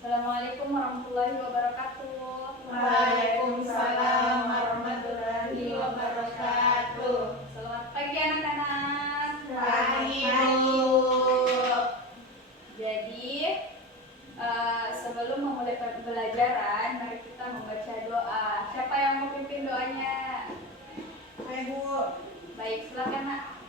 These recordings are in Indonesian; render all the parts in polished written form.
Assalamualaikum warahmatullahi wabarakatuh. Waalaikumsalam warahmatullahi wabarakatuh. Selamat pagi anak-anak. Pagi, Bu. Jadi sebelum memulai pembelajaran, mari kita membaca doa. Siapa yang memimpin doanya? Baik, Bu. Baik, silakan Nak.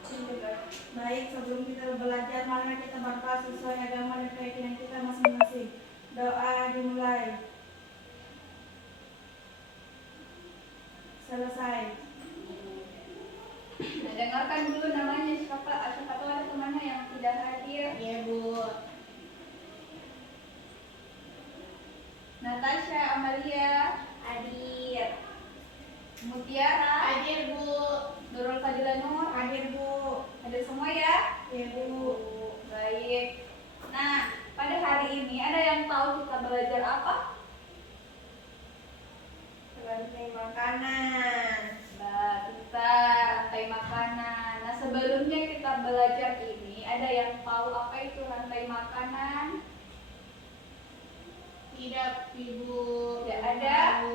Baik, sebelum kita belajar, mari kita berdoa sesuai agama dan keyakinan kita masing-masing. Doa dimulai. Selesai. Nah, dengarkan dulu namanya siapa tahu ada temannya yang tidak hadir. Iya, Bu. Natasha, Amalia, Hadir. Mutiara, Hadir, Bu. Nurul Fadila Nur. Hadir, Bu. Ada semua ya? Iya, Bu. Baik. Nah, pada hari ini ada yang tahu kita belajar apa? Rantai makanan. Kita rantai makanan. Nah, sebelumnya kita belajar ini, ada yang tahu apa itu rantai makanan? Tidak, Ibu. Tidak ada?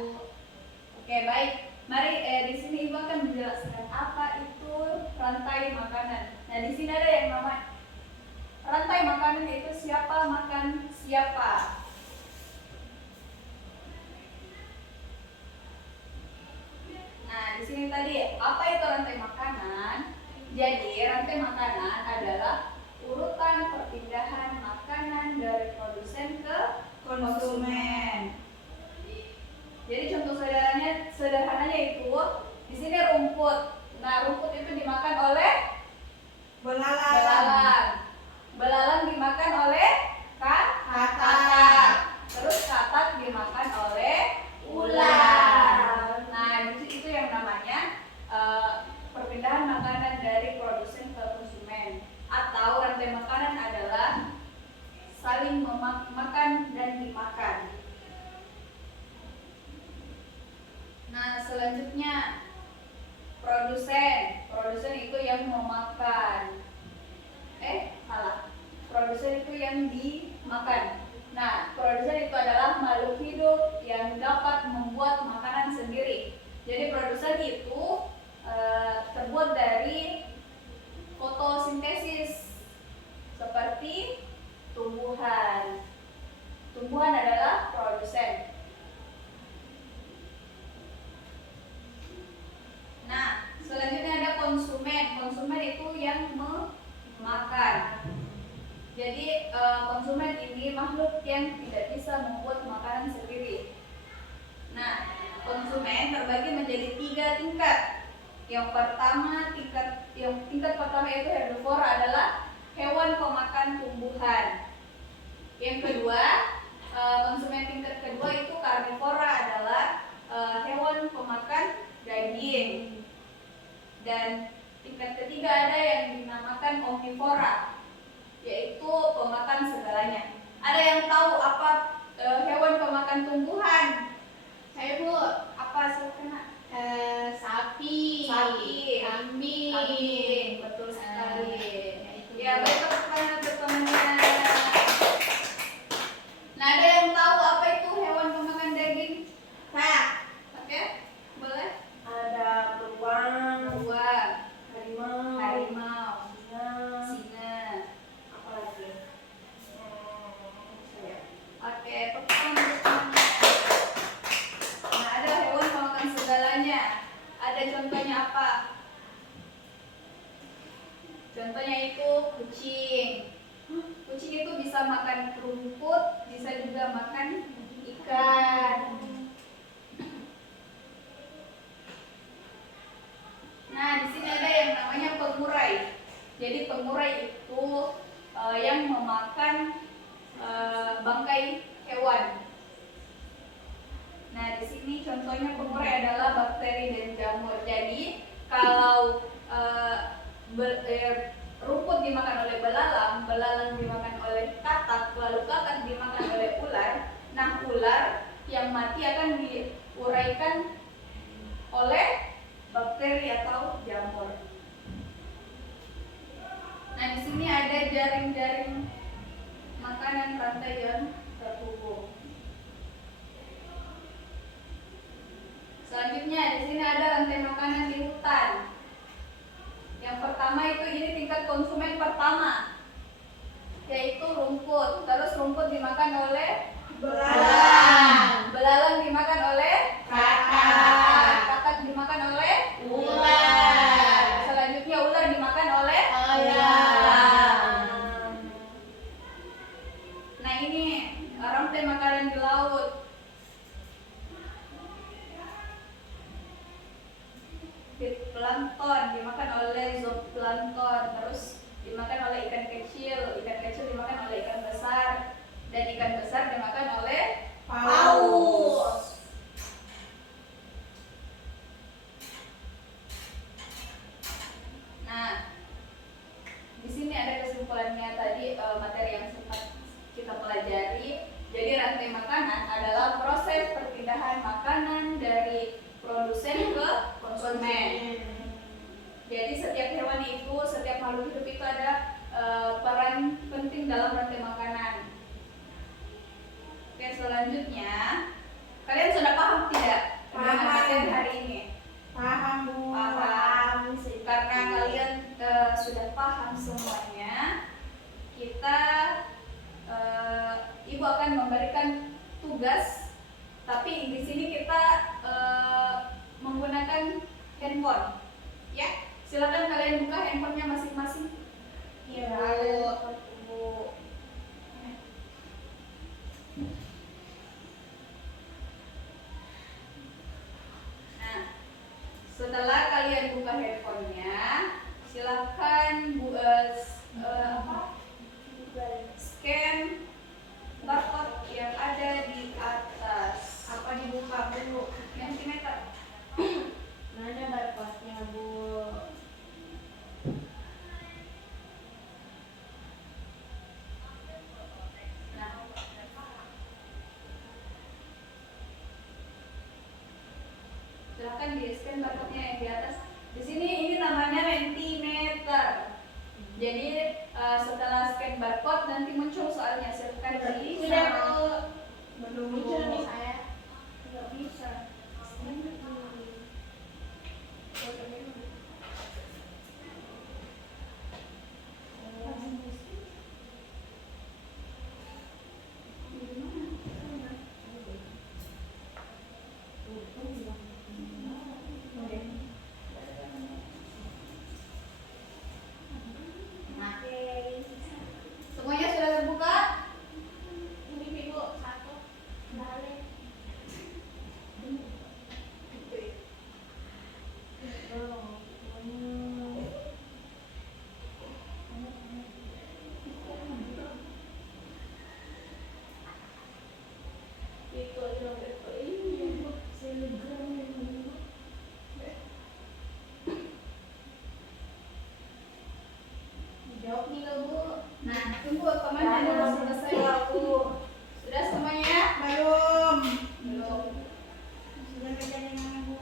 Oke, baik. Mari di sini Ibu akan menjelaskan apa itu rantai makanan. Nah, di sini ada yang namanya rantai makanan, yaitu siapa makan siapa. Nah, di sini tadi apa itu rantai makanan? Jadi, rantai makanan adalah urutan perpindahan makanan dari produsen ke konsumen. Jadi contoh sederhananya itu di sini rumput. Nah, rumput itu dimakan oleh belalang. Belalang dimakan oleh katak. Terus katak dimakan oleh ular. Nah, itu yang namanya perpindahan makanan dari produsen ke konsumen. Atau rantai makanan adalah saling makan dan dimakan. Nah, selanjutnya produsen. Produsen itu yang memakan. Salah. Produsen itu yang dimakan. Nah, produsen itu adalah makhluk hidup yang dapat membuat makanan sendiri. Jadi produsen itu terbuat dari fotosintesis seperti tumbuhan. Tumbuhan adalah produsen. Nah, selanjutnya ada konsumen. Konsumen itu yang memakan. Jadi konsumen ini makhluk yang tidak bisa membuat makanan sendiri. Nah, konsumen terbagi menjadi 3 tingkat. Yang tingkat pertama itu herbivora, adalah hewan pemakan tumbuhan. Yang kedua, konsumen tingkat kedua itu karnivora, adalah hewan pemakan daging. Dan tingkat ketiga ada yang dinamakan omnivora, yaitu pemakan segalanya. Ada yang tahu apa hewan pemakan tumbuhan? Saya, Bu. Apa sebenarnya? Sapi. Kambing. Betul sekali. Ya, baik, tepuk tangan untuk temannya. Nah, ada yang tahu apa itu hewan pemakan daging? Saya. Oke, boleh? Ada beruang, Harimau, singa. apa lagi? Oke, tepuk tangan untuk temannya. Nah, ada hewan pemakan segalanya. Ada contohnya apa? Contohnya itu kucing. Kucing itu bisa makan rumput, bisa juga makan ikan. Nah, di sini ada yang namanya pengurai. Jadi pengurai itu yang memakan bangkai hewan. Nah, di sini contohnya pengurai adalah bakteri dan jamur. Jadi kalau rumput dimakan oleh belalang, belalang dimakan oleh katak, lalu katak dimakan oleh ular. Nah, ular yang mati akan diuraikan oleh bakteri atau jamur. Nah, di sini ada jaring-jaring makanan rantai yang terhubung. konsumen pertama, yaitu rumput. Terus rumput dimakan oleh Belalang. belalang dimakan oleh Kakak. kakak dimakan oleh Ular. selanjutnya ular dimakan oleh Ayam. Nah ini rantai makanan di laut. Plankton dimakan oleh zooplankton, terus dimakan oleh ikan kecil dimakan oleh ikan besar, dan ikan besar dimakan oleh paus. Nah, di sini ada kesimpulannya tadi materi yang sempat kita pelajari. Jadi rantai makanan adalah proses perpindahan makanan dari produsen ke konsumen. Jadi setiap hewan itu, setiap makhluk hidup itu ada peran penting dalam rantai makanan. Oke, selanjutnya kalian sudah paham tidak dengan Paham. materi hari ini? Paham, Bu. Paham. Karena kalian sudah paham semuanya, kita ibu akan memberikan tugas, tapi di sini kita menggunakan handphone, ya. Silakan kalian buka handphonenya masing-masing. Iya, Bu. Nah, setelah kalian buka handphonenya, silakan scan barcode yang ada di atas. Apa dibuka, Bu? Mentimeter. Mana barcode-nya, Bu? Nah, silakan di scan barcode-nya yang di atas. Di sini ini namanya mentimeter. Jadi setelah scan barcode nanti muncul soalnya, silakan di Sudah, Bu. Belum muncul nih Bu. saya. Nggak bisa. Nah, semuanya sudah terbuka? Ini, Bu, satu. Balik. Jawab nih, Bu. Nah, tunggu teman belum selesai. Sudah semuanya? Belum. Belum. Sudah kerjanya mana, Bu?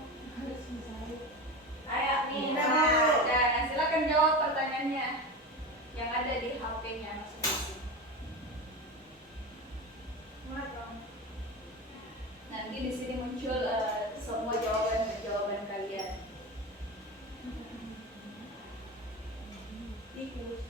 Ayo nih. Udah, Nah, Bu. nah, silakan jawab pertanyaannya yang ada di HP-nya masing-masing. Nanti di sini muncul semua jawaban kalian. Tikus.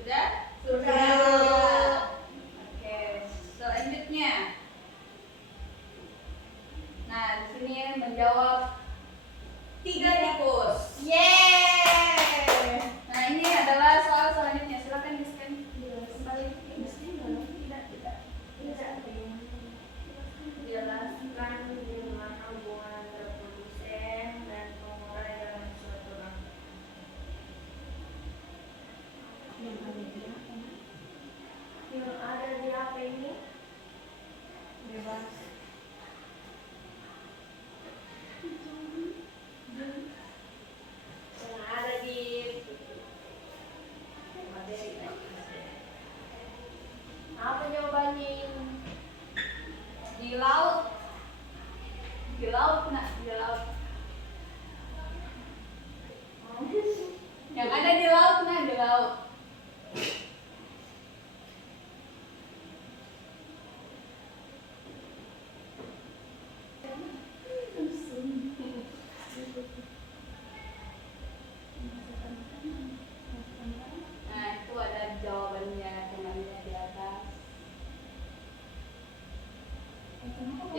Sudah? Sudah. Oke, selanjutnya. Nah, di sini menjawab 3 tikus. Yeay. Nah, ini adalah soal selanjutnya. Silakan di-scan kembali. Jelaskan bagaimana hubungan antara produsen dan pengurai dalam suatu rantai. Yang ada di HP ini bebas. Yang ada di materi. Apa jawabannya? Di laut. Di laut, nak. Di laut.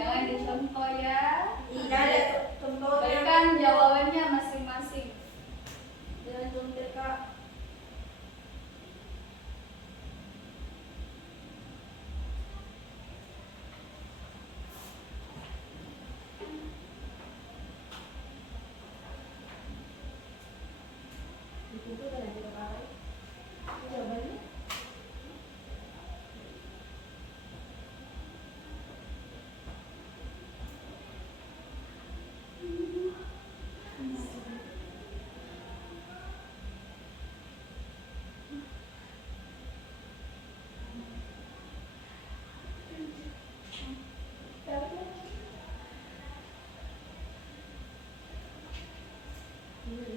Jangan dicontoh ya. Tidak ada contohnya. Berikan jawabannya masing-masing. Jangan contoh Kak. Itu dari kita kali. Jawabannya.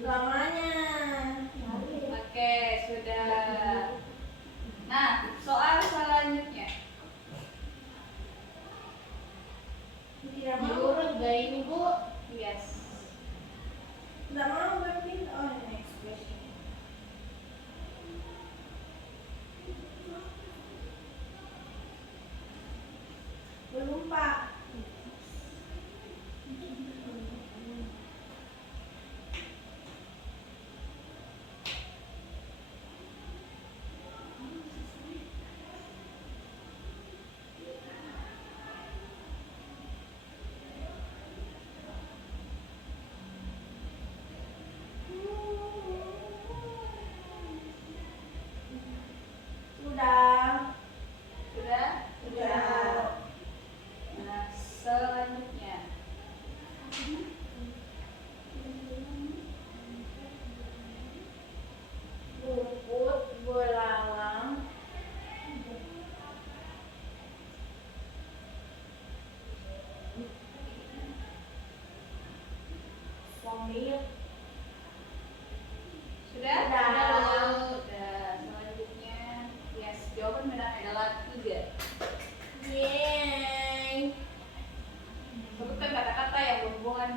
Lamanya. Oke, sudah. Nah, soal selanjutnya. Tidak mau. Diurut gak ini Bu? Yes. Tidak mau berarti. Oh, next question. Belum Pak. Sudah. Sudah? Sudah. Nah, selanjutnya. Rumput belalang. Somil. Sudah? Sudah. Sudah. Selanjutnya. Yes, jawaban benar adalah 3. Yeay. Sebutkan kata-kata yang berhubungan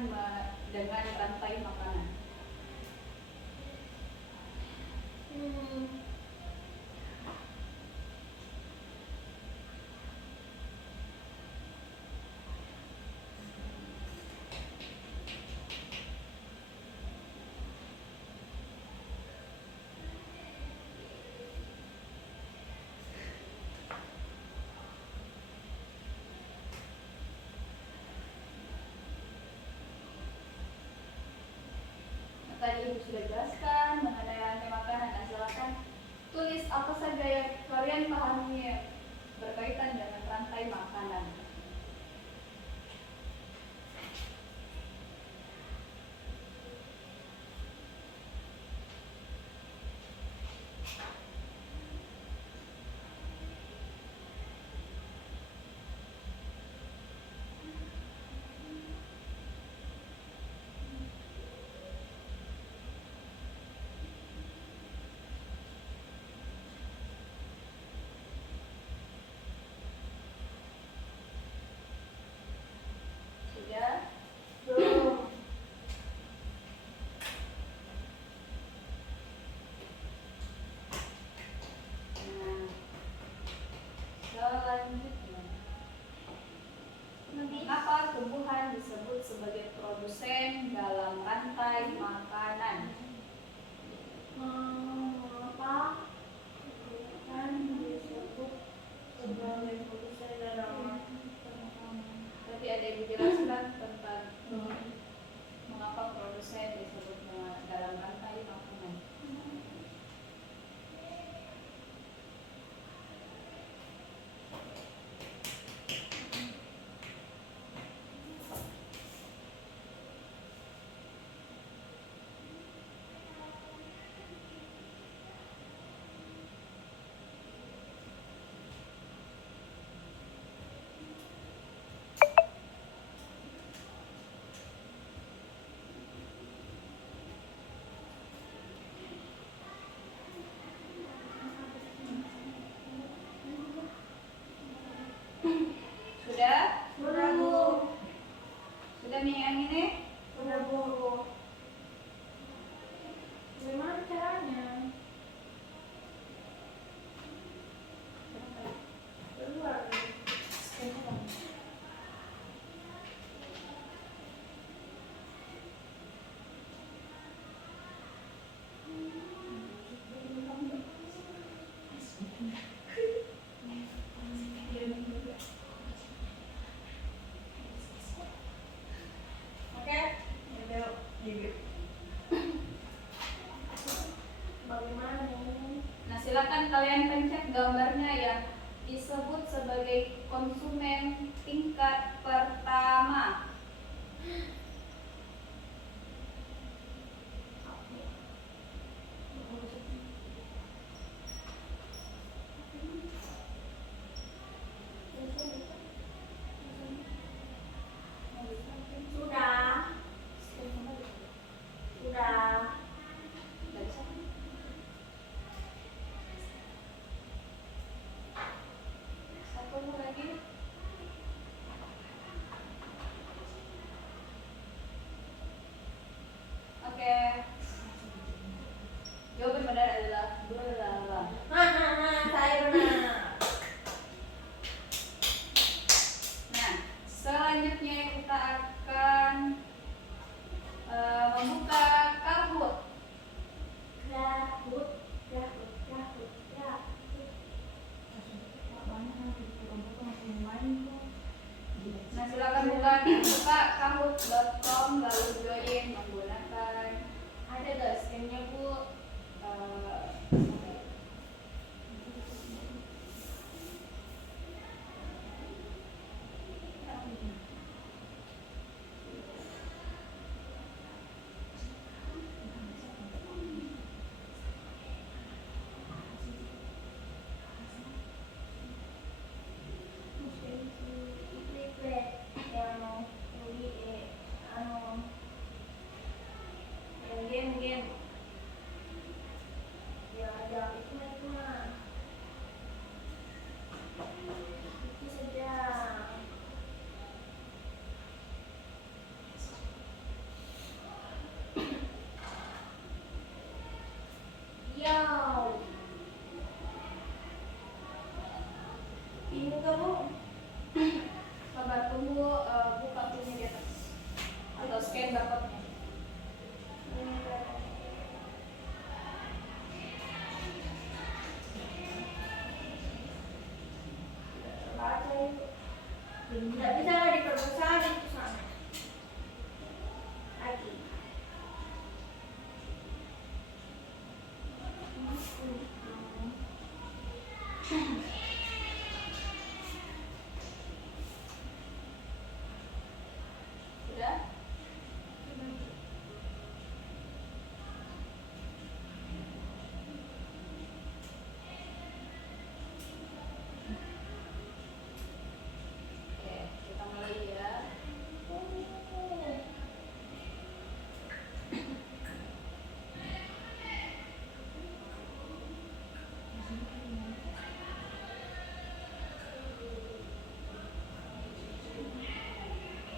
dengan rantai makanan. Tadi Ibu sudah jelaskan mengenai rantai makanan. Nah, silakan tulis apa saja yang kalian pahami yang berkaitan dengan rantai makanan. Sudah? Belum. Nah, selanjutnya. Mengapa tumbuhan disebut sebagai produsen dalam rantai makanan? Mengapa kan disebut sebagai produsen dalam Tadi ada yang dijelaskan tentang mengapa produsen disebut dalam rantai makanan. konsumen tingkat pertama. Sudah. Sudah. Satu lagi. Oke. Jawaban benar adalah belalang. Saya benar. Nah, selanjutnya kita akan membuka Kahoot. Kahoot. Nah, silakan buka kahoot.com lalu join menggunakan ada guys scan-nya Bu. Game. Ya, ada itu mah. Itu saja. Yo. Ini kamu Sabar tunggu buka punya di atas atau scan barcode-nya. baca itu. Tidak bisa diperbesar itu sana. Lagi. Sudah? Oke, kita mulai ya.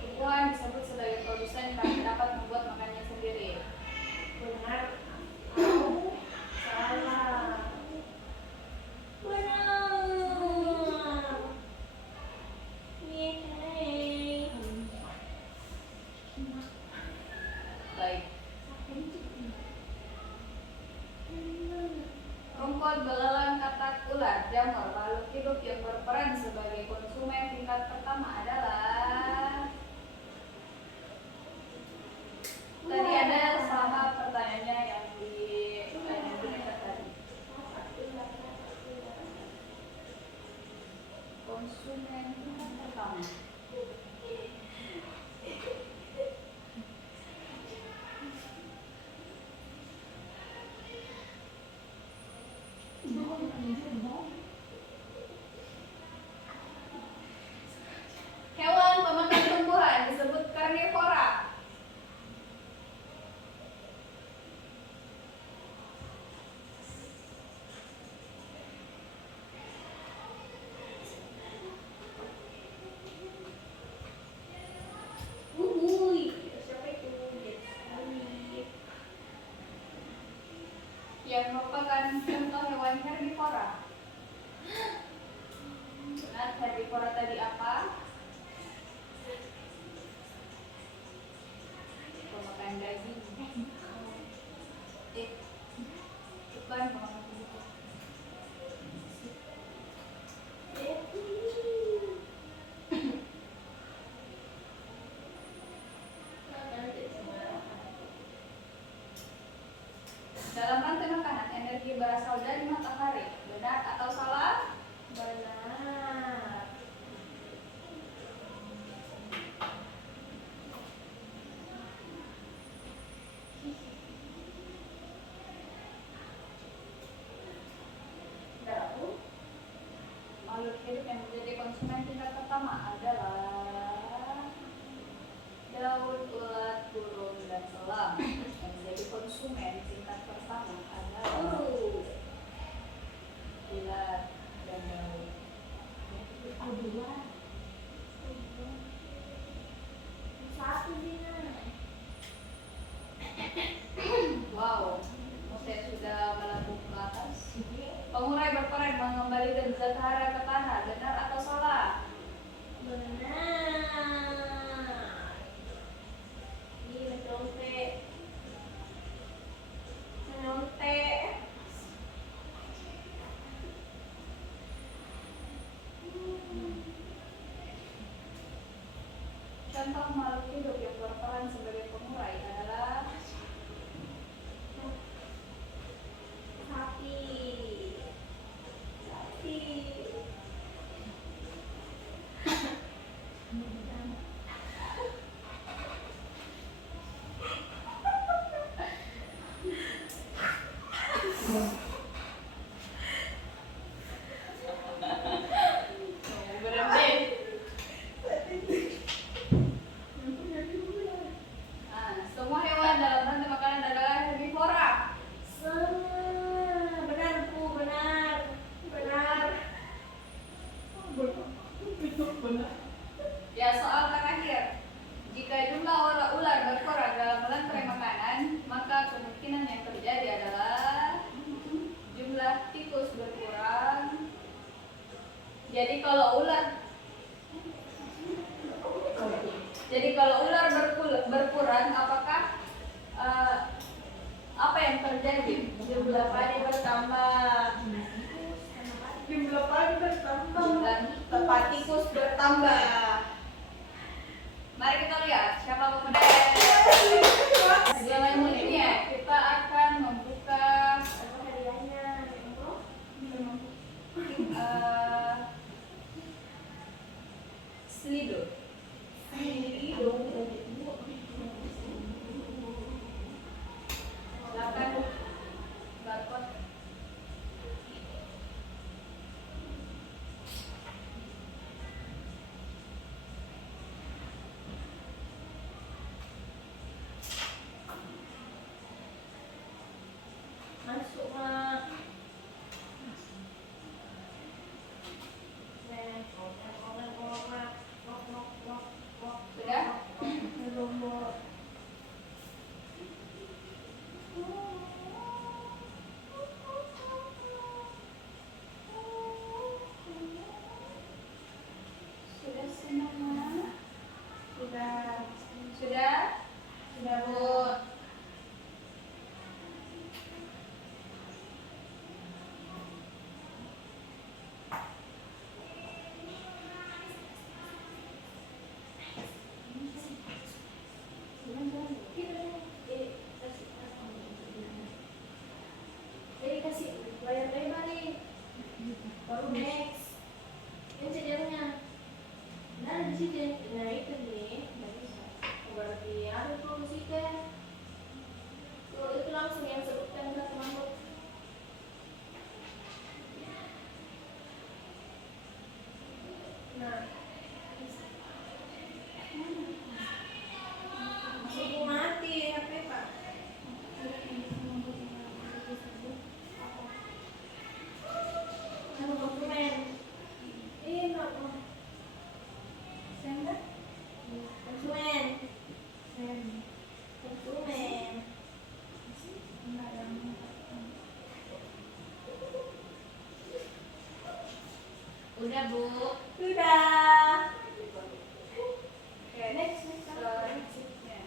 Tumbuhan disebut sebagai produsen karena dapat membuat makanannya sendiri. Benar. Oh, salah. Benar. Yeay. Baik. Rumput, belalang, katak, ular, jamur, makhluk hidup yang berperan sebagai konsumen tingkat pertama adalah. Tadi ada sama pertanyaannya yang di dekat tadi. Konsumen tingkat pertama. Hewan pemakan tumbuhan disebut karnivora. Siapa itu? Yang merupakan contoh hewan herbivora. Ingat herbivora tadi apa? Pemakan daging. Bukan pemakan tumbuhan. Dalam rantai makanan, energi berasal dari matahari. Benar atau salah? Benar. ulat, burung, dan elang. Yang menjadi konsumen tingkat pertama adalah ulat dan daun. Satu Dina. Wow, saya sudah melambung ke atas. Pengurai berperan mengembalikan Zahara ke tanah. Benar atau salah? Benar. Ini mencontek. Contoh makhluk hidup yang berperan sebagai pengurai adalah Sapi. berhenti. Semua hewan dalam rantai makanan adalah herbivora. Benar Bu, benar. Ya, soal terakhir. Jika jumlah ular berkurang dalam rantai makanan, maka kemungkinan yang terjadi adalah jumlah tikus berkurang. Jadi kalau ular berkurang, apakah apa yang terjadi? Jumlah padi bertambah. Dan tempat tikus bertambah. Mari kita lihat siapa pemenang. Selanjutnya kita akan membuka Slido. Silakan barcode. Masuk Mak. Sudah? Belum Bu. Sudah semua? Sudah. Sudah? Sudah Bu. Kasih layar lebar nih, baru next. Ini cedarnya, nah di sini, nah itu nih, nggak bisa. Berarti ada tuh sih kan, tuh itu langsung yang sebutkan ke teman-teman. Nah, Masuk mati HP Pak. anu konsumen, ini Sender? konsumen, Sender. konsumen. Enggak yang Udah Bu. sudah. Oke, next. Selanjutnya.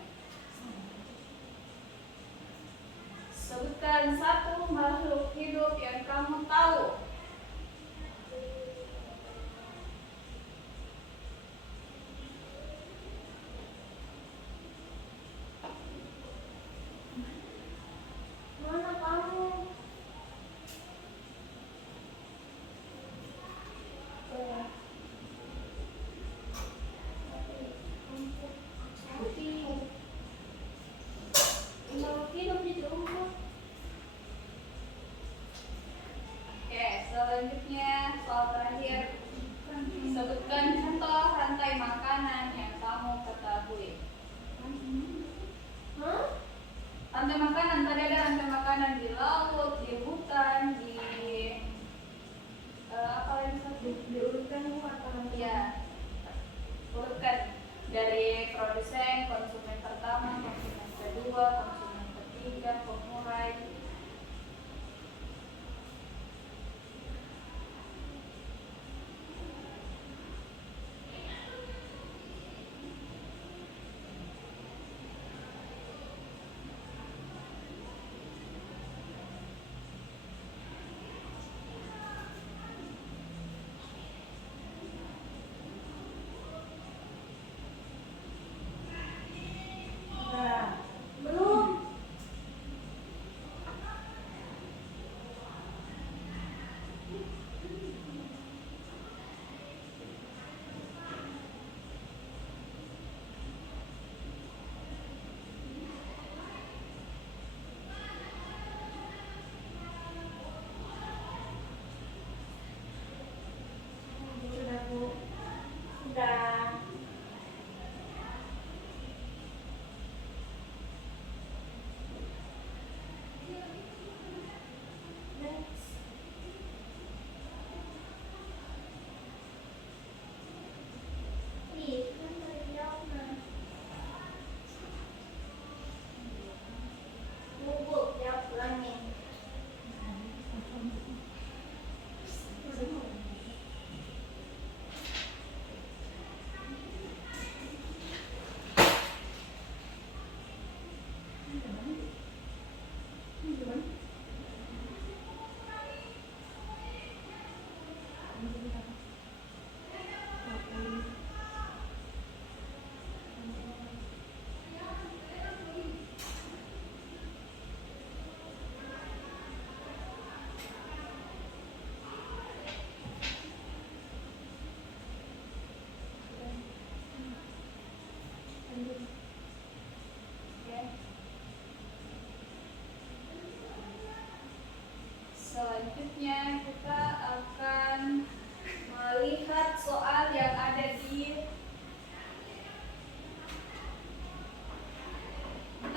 Sebutkan satu makhluk hidup yang kamu tahu. Mana kamu? Makhluk hidup di rumah.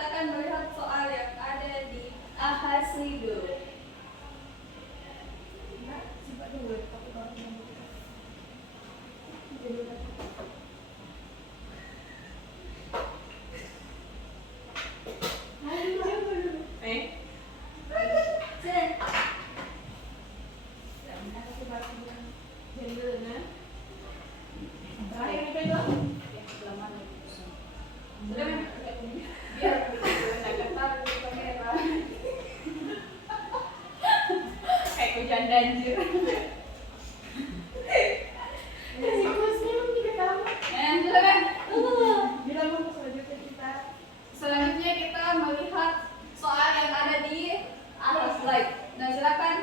akan melihat soal yang ada di Ahaslido. Nah, coba dulu aku baru ngomong. Jadi udah. Kayak hujan banjir. Selanjutnya kita melihat soal yang ada di atas slide. Nah, silakan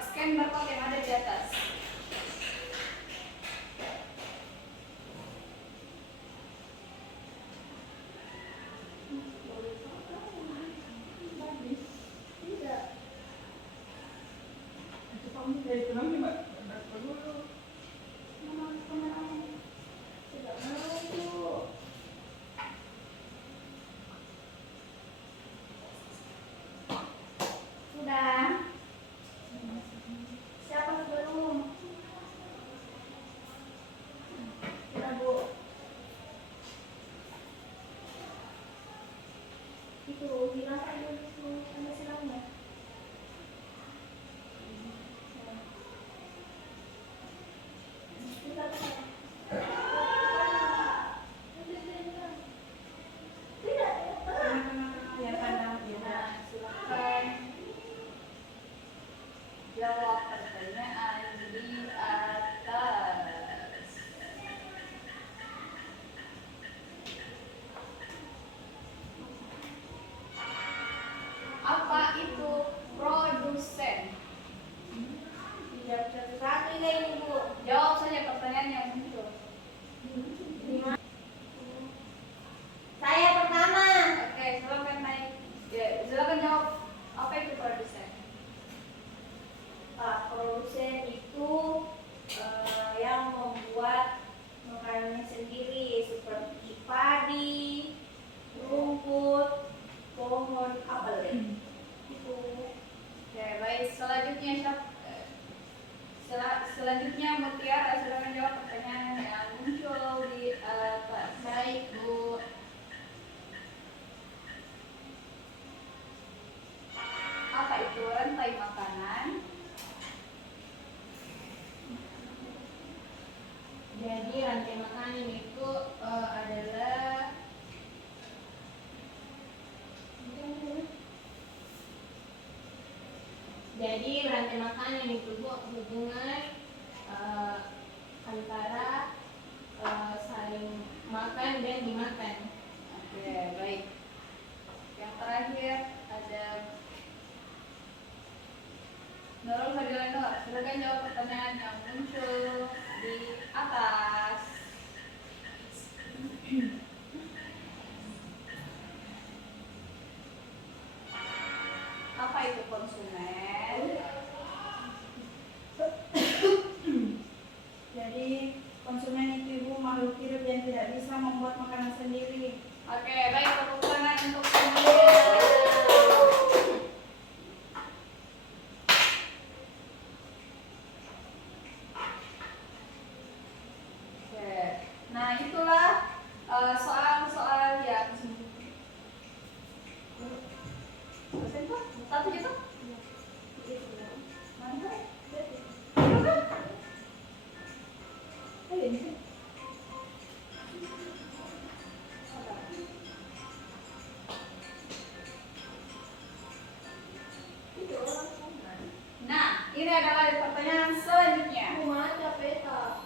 scan barcode yang ada di atas. Sudah. Siapa belum? Sudah, Bu. Itu bilang aja itu ada silangnya. Kita tidak Ya pandang ya. Nah, silakan jawab pertanyaan di atas. Apa itu produsen? tidak satu-satu ini Bu. Jawab saja pertanyaan yang muncul. Saya pertama. Oke, silakan naik. Ya, silakan jawab. Apa itu produsen? Pak produsen itu yang membuat makanannya sendiri seperti padi, rumput, pohon apel. Itu. Oke, baik. Selanjutnya Mutiara, silakan jawab pertanyaan yang muncul di atas. Baik Bu. Apa itu rantai makanan? Jadi rantai makanan itu adalah jadi rantai makanan itu Bu hubungan antara saling makan dan dimakan. Oke, baik. Yang terakhir ada Nurul Fadilanur, silakan jawab pertanyaan yang muncul di atas. Apa itu konsumen? Jadi konsumen itu ibu makhluk hidup yang tidak bisa membuat makanan sendiri. Oke, baik, tepuk tangan untuk semuanya. Oke, nah itulah soal-soal yang dosen Pak, satu gitu? Mana? Ayo, ini. Nah, ini adalah pertanyaan selanjutnya. Rumah ada peta.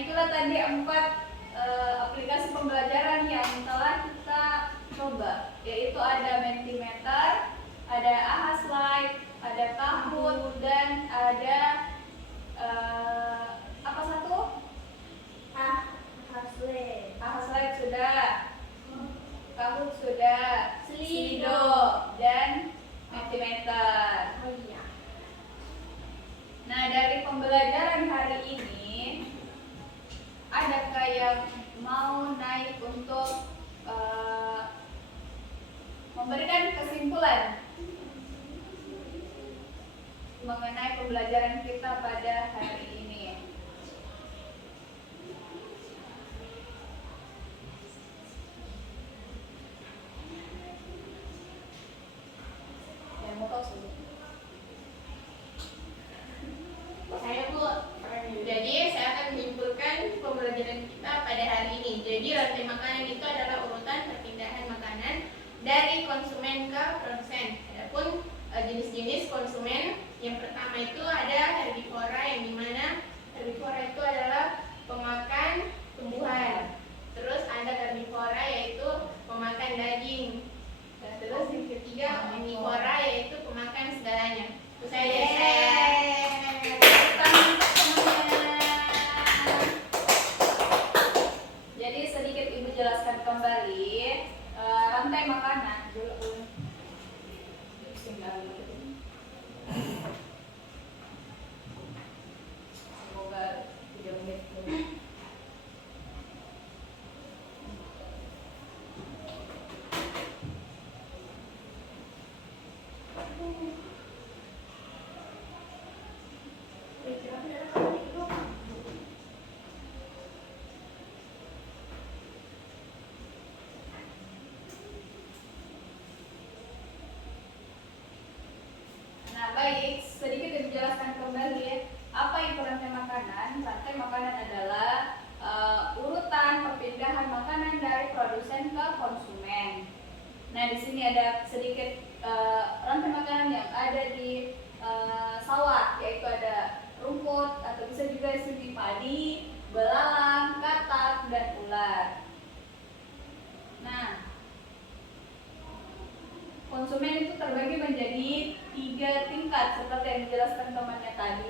itulah tadi 4 aplikasi pembelajaran yang telah kita coba, yaitu ada Mentimeter, ada Ahaslight, ada Kahoot, dan ada apa satu? Ahaslight sudah, Kahoot sudah, Slido, dan Mentimeter. Oh iya. Nah, dari pembelajaran hari ini, adakah yang mau naik untuk memberikan kesimpulan mengenai pembelajaran kita pada hari ini? Yang mau tahu sih? Saya Bu, jadi saya akan menyimpulkan pembelajaran kita pada hari ini. Jadi rantai makanan itu adalah urutan perpindahan makanan dari konsumen ke produsen. Adapun jenis-jenis konsumen, yang pertama itu ada herbivora, yang dimana herbivora itu adalah pemakan tumbuhan. Terus ada karnivora, yaitu pemakan daging. Dan terus yang ketiga omnivora, yaitu pemakan segalanya. Itu saya dari saya. Jadi sedikit Ibu jelaskan kembali rantai makanan. Semoga 3 menit. Nah, baik, sedikit dijelaskan kembali ya. Apa itu rantai makanan? Rantai makanan adalah urutan perpindahan makanan dari produsen ke konsumen. Nah, di sini ada sedikit rantai makanan yang ada di sawah, yaitu ada rumput atau bisa juga seperti padi, belalang, katak, dan ular. Nah, konsumen itu terbagi menjadi 3 tingkat seperti yang dijelaskan temannya tadi.